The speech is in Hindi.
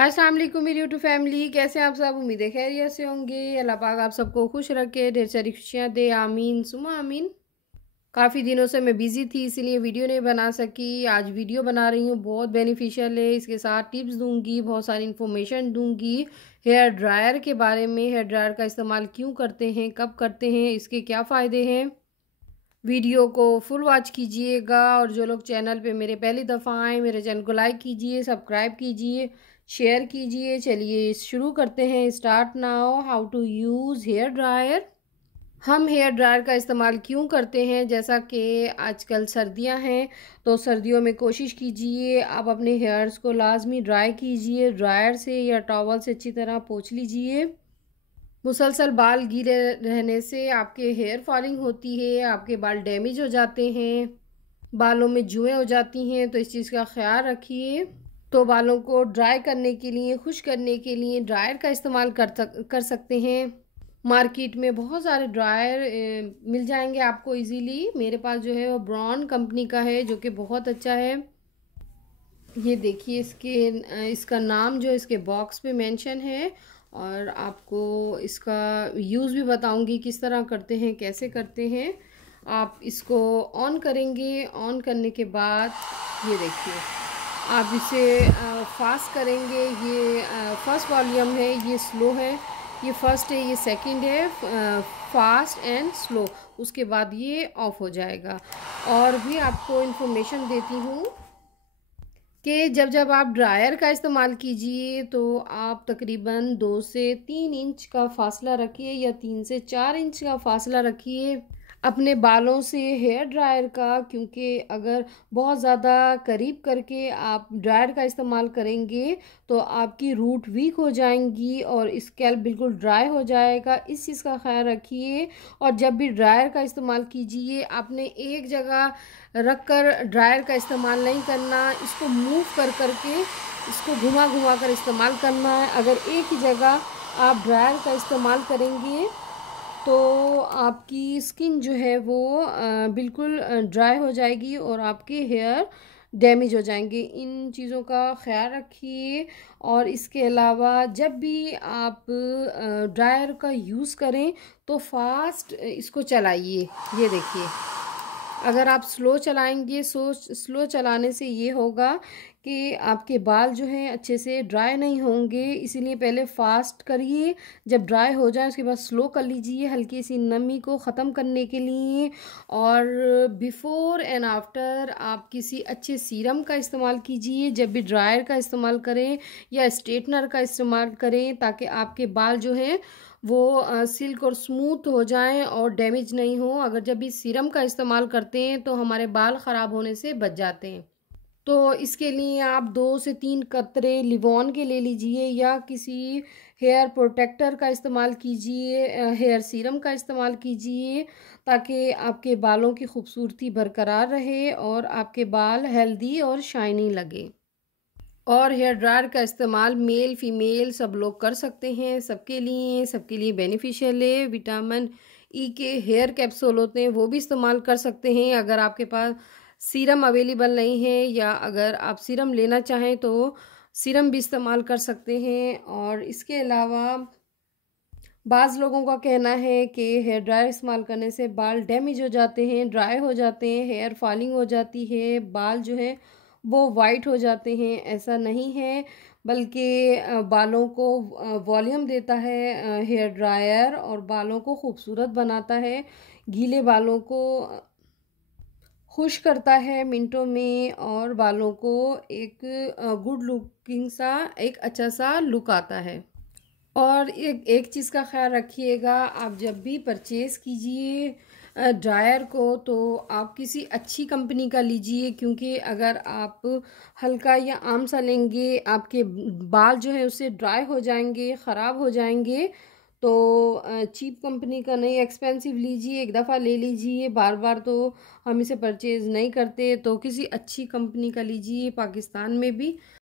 अस्सलाम वालेकुम मेरी यूट्यूब फैमिली, कैसे हैं आप सब। उम्मीद है खैरियत से होंगे। अल्लाह पाक आप सबको खुश रखे, ढेर सारी खुशियाँ दे, आमीन सुमा आमीन। काफ़ी दिनों से मैं बिज़ी थी इसीलिए वीडियो नहीं बना सकी। आज वीडियो बना रही हूँ, बहुत बेनिफिशियल है। इसके साथ टिप्स दूंगी, बहुत सारी इन्फॉर्मेशन दूंगी हेयर ड्रायर के बारे में। हेयर ड्रायर का इस्तेमाल क्यों करते हैं, कब करते हैं, इसके क्या फ़ायदे हैं। वीडियो को फुल वॉच कीजिएगा। और जो लोग चैनल पे मेरे पहली दफ़ा आए, मेरे चैनल को लाइक कीजिए, सब्सक्राइब कीजिए, शेयर कीजिए। चलिए शुरू करते हैं। Start now. How to use hair dryer. हम हेयर ड्रायर का इस्तेमाल क्यों करते हैं, जैसा कि आजकल सर्दियां हैं तो सर्दियों में कोशिश कीजिए आप अपने हेयर्स को लाजमी ड्राई कीजिए। ड्रायर से या टॉवल से अच्छी तरह पोंछ लीजिए। मुसलसल बाल गीले रहने से आपके हेयर फॉलिंग होती है, आपके बाल डैमेज हो जाते हैं, बालों में जुएँ हो जाती हैं। तो इस चीज़ का ख्याल रखिए। तो बालों को ड्राई करने के लिए, खुश करने के लिए ड्रायर का इस्तेमाल कर सकते हैं। मार्केट में बहुत सारे ड्रायर मिल जाएंगे आपको इजीली। मेरे पास जो है वो ब्रांड कंपनी का है जो कि बहुत अच्छा है। ये देखिए इसका नाम जो इसके बॉक्स पे मेंशन है। और आपको इसका यूज़ भी बताऊंगी किस तरह करते हैं, कैसे करते हैं। आप इसको ऑन करेंगे। ऑन करने के बाद ये देखिए आप इसे फास्ट करेंगे। ये फर्स्ट वॉल्यूम है, ये स्लो है। ये फर्स्ट है, ये सेकंड है, फास्ट एंड स्लो। उसके बाद ये ऑफ हो जाएगा। और भी आपको इन्फॉर्मेशन देती हूँ कि जब जब आप ड्रायर का इस्तेमाल कीजिए तो आप तकरीबन 2 से 3 इंच का फासला रखिए या 3 से 4 इंच का फासला रखिए अपने बालों से हेयर ड्रायर का। क्योंकि अगर बहुत ज़्यादा करीब करके आप ड्रायर का इस्तेमाल करेंगे तो आपकी रूट वीक हो जाएंगी और स्कैल्प बिल्कुल ड्राई हो जाएगा। इस चीज़ का ख्याल रखिए। और जब भी ड्रायर का इस्तेमाल कीजिए आपने एक जगह रख कर ड्रायर का इस्तेमाल नहीं करना, इसको मूव कर करके, इसको घुमा घुमा कर इस्तेमाल करना है। अगर एक ही जगह आप ड्रायर का इस्तेमाल करेंगे तो आपकी स्किन जो है वो बिल्कुल ड्राई हो जाएगी और आपके हेयर डैमेज हो जाएंगे। इन चीज़ों का ख्याल रखिए। और इसके अलावा जब भी आप ड्रायर का यूज़ करें तो फास्ट इसको चलाइए। ये देखिए अगर आप स्लो चलाएंगे, स्लो चलाने से ये होगा कि आपके बाल जो हैं अच्छे से ड्राई नहीं होंगे। इसीलिए पहले फास्ट करिए, जब ड्राई हो जाए उसके बाद स्लो कर लीजिए हल्की सी नमी को ख़त्म करने के लिए। और बिफ़ोर एंड आफ्टर आप किसी अच्छे सीरम का इस्तेमाल कीजिए जब भी ड्रायर का इस्तेमाल करें या स्ट्रेटनर का इस्तेमाल करें, ताकि आपके बाल जो हैं वो सिल्क और स्मूथ हो जाएं और डैमेज नहीं हो। अगर जब भी सीरम का इस्तेमाल करते हैं तो हमारे बाल ख़राब होने से बच जाते हैं। तो इसके लिए आप 2 से 3 कतरे लिवॉन के ले लीजिए या किसी हेयर प्रोटेक्टर का इस्तेमाल कीजिए, हेयर सीरम का इस्तेमाल कीजिए, ताकि आपके बालों की खूबसूरती बरकरार रहे और आपके बाल हेल्दी और शाइनी लगे। और हेयर ड्रायर का इस्तेमाल मेल फीमेल सब लोग कर सकते हैं, सबके लिए बेनिफिशियल है। विटामिन ई के हेयर कैप्सूल होते हैं, वो भी इस्तेमाल कर सकते हैं अगर आपके पास सीरम अवेलेबल नहीं है, या अगर आप सीरम लेना चाहें तो सीरम भी इस्तेमाल कर सकते हैं। और इसके अलावा बाज़ लोगों का कहना है कि हेयर ड्रायर इस्तेमाल करने से बाल डैमेज हो जाते हैं, ड्राई हो जाते हैं, हेयर फॉलिंग हो जाती है, बाल जो है वो वाइट हो जाते हैं। ऐसा नहीं है, बल्कि बालों को वॉल्यूम देता है हेयर ड्रायर और बालों को खूबसूरत बनाता है। गीले बालों को खुश करता है मिनटों में और बालों को एक गुड लुकिंग सा, एक अच्छा सा लुक आता है। और एक चीज़ का ख्याल रखिएगा, आप जब भी परचेज़ कीजिए ड्रायर को तो आप किसी अच्छी कंपनी का लीजिए। क्योंकि अगर आप हल्का या आम सा लेंगे आपके बाल जो है उससे ड्राई हो जाएंगे, ख़राब हो जाएंगे। तो चीप कंपनी का नहीं, एक्सपेंसिव लीजिए, एक दफ़ा ले लीजिए, बार बार तो हम इसे परचेज़ नहीं करते। तो किसी अच्छी कंपनी का लीजिए, पाकिस्तान में भी